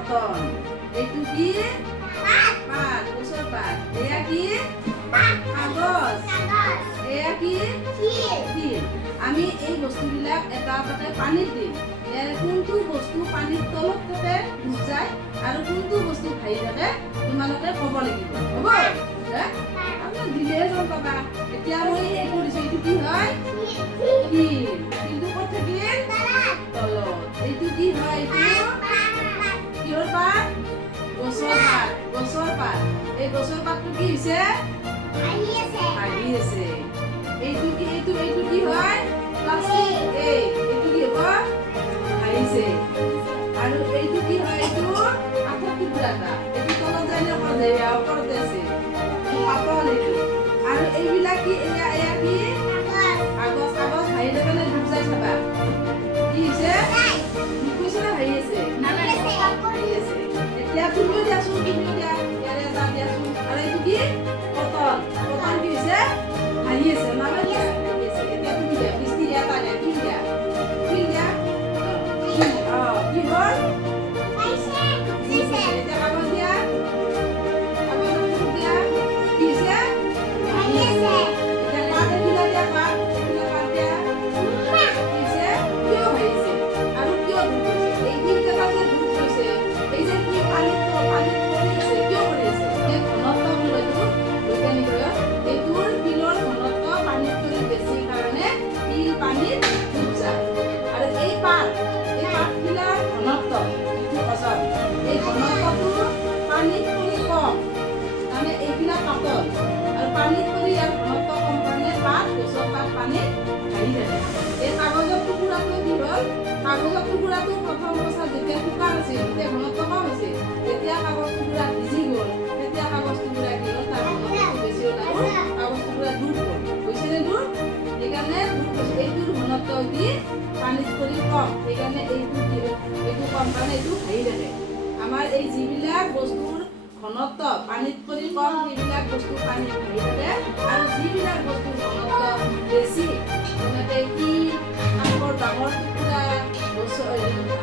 cotton এইটো কি পাট গছৰ পাত এয়া কি কাগজ এয়া কি শিল আমি এই বস্তুবিলাক এটা এটাকে পানীত দিম কোনটো বস্তু পানীৰ তলত থাকে ডুব যায় আৰু কোনটো বস্তু ভাহি থাকে তোমালোকে ক'ব লাগিব হ'ব আপোনাক দিলেহে গম পাবা এতিয়া মই এই কৰিছোঁ এইটো কি হয় শিল শিলটো ক'ত থাকিল তলত এইটো কি হয় এইটো কিহৰ পাত গছৰ পাত এই গছৰ পাতটো কি হৈছে ভাহি আছে এইটো কি হয় প্লাষ্টিক এইটো কি হ'ব ভাহিছে আৰু এইটো কি হয় এইটো কাঠৰ টুকুৰা এটা এইটো তলত যায় নে ওপৰতে আছে পাতল এইটো আৰু এইবিলাক কি এয়া কি কাগজ ভাহি থাকে নে ডুব যায় চাবা কি হৈছে ডুব গৈছে নে ভাহি আছে ভাহি আছে এতিয়া তুমিও দিয়াচোন ইয়াৰে এটা দিয়াচোন আৰু এইটো কি কটন কি হৈছে ভাহি আছে নামে দিয়া ভাহি আছে এতিয়া তুমি দিয়া মিস্ত্ৰী এটা দিয়া কি দিয়া কি হ'ল এতিয়া কাগজ দিয়া কি হৈছে এতিয়া পাত এখিলা দিয়া পাত দিয়া কি হৈছে কিয় ভাহিছে আৰু কিয় ডুব গৈছে এই দিনকেইটা যে ডুব গৈছে এই যে কি পানীত পৰি আছে কিয় পৰি আছে এই ঘনত্ব বুলি কৈছো বৈজ্ঞানিকৰে এইটোৰ শিলৰ ঘনত্ব পানীতকৈ বেছি কাৰণে শিল পানীত ডুব যায় আৰু এই পাতখিলাৰ ঘনত্ব যিটো ওজন এই ঘনত্বটো পানীত কৰি কম মানে এইবিলাক পাতল আৰু পানীত কৰি ইয়াৰ ঘনত্ব কম কাৰণে গছৰ পাত পানীত ভাহি থাকে এই কাগজৰ টুকুৰাটো কি হ'ল কাগজৰ টুকুৰাটো প্ৰথম অৱস্থাত যেতিয়া শুকান আছিল তেতিয়া ঘনত্ব কম আছিল যেতিয়া কাগজ টুকুৰা ভিজি গ'ল তেতিয়া কাগজ টুকুৰা কি হ'ল তাৰ ঘনত্বটো বেছি হ'ল আৰু কাগজ টুকুৰা ডুব গ'ল গৈছেনে ডুব সেইকাৰণে এইটোৰ ঘনত্ব কি পানীত কৰি কম সেইকাৰণে এইটো কম কাৰণে এইটো ভাহি থাকে আমাৰ এই যিবিলাক বস্তুৰ ঘনত্ব পানীত কৰি কম সেইবিলাক বস্তু পানীত ভাহি থাকে আৰু যিবিলাক বস্তুৰ ঘনত্ব বেছি যেনেকৈ শিল কাঠৰ ডাঙৰ টুকুৰা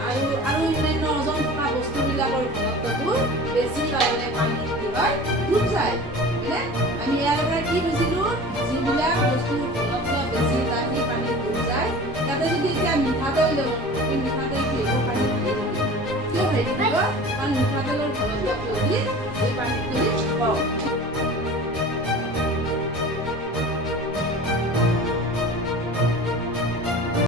আৰু অন্যান্য ওজন থকা বস্তুবিলাকৰ ঘনত্বটো বেছি কাৰণে পানীত কি হয় ডুব যায় হয়নে আমি ইয়াৰ পৰা কি বুজিলোঁ যিবিলাক বস্তুৰ ঘনত্ব বেছি তাত সি পানীত ডুব যায় তাতে যদি এতিয়া মিঠাতেল দিওঁ এই মিঠাতেল কি হ'ব পানীত ভাহি থাকিব কিয় ভাহি থাকিব কাৰণ মিঠাতেলৰ ঘনত্বটো অধিক এই পানীত যদি কম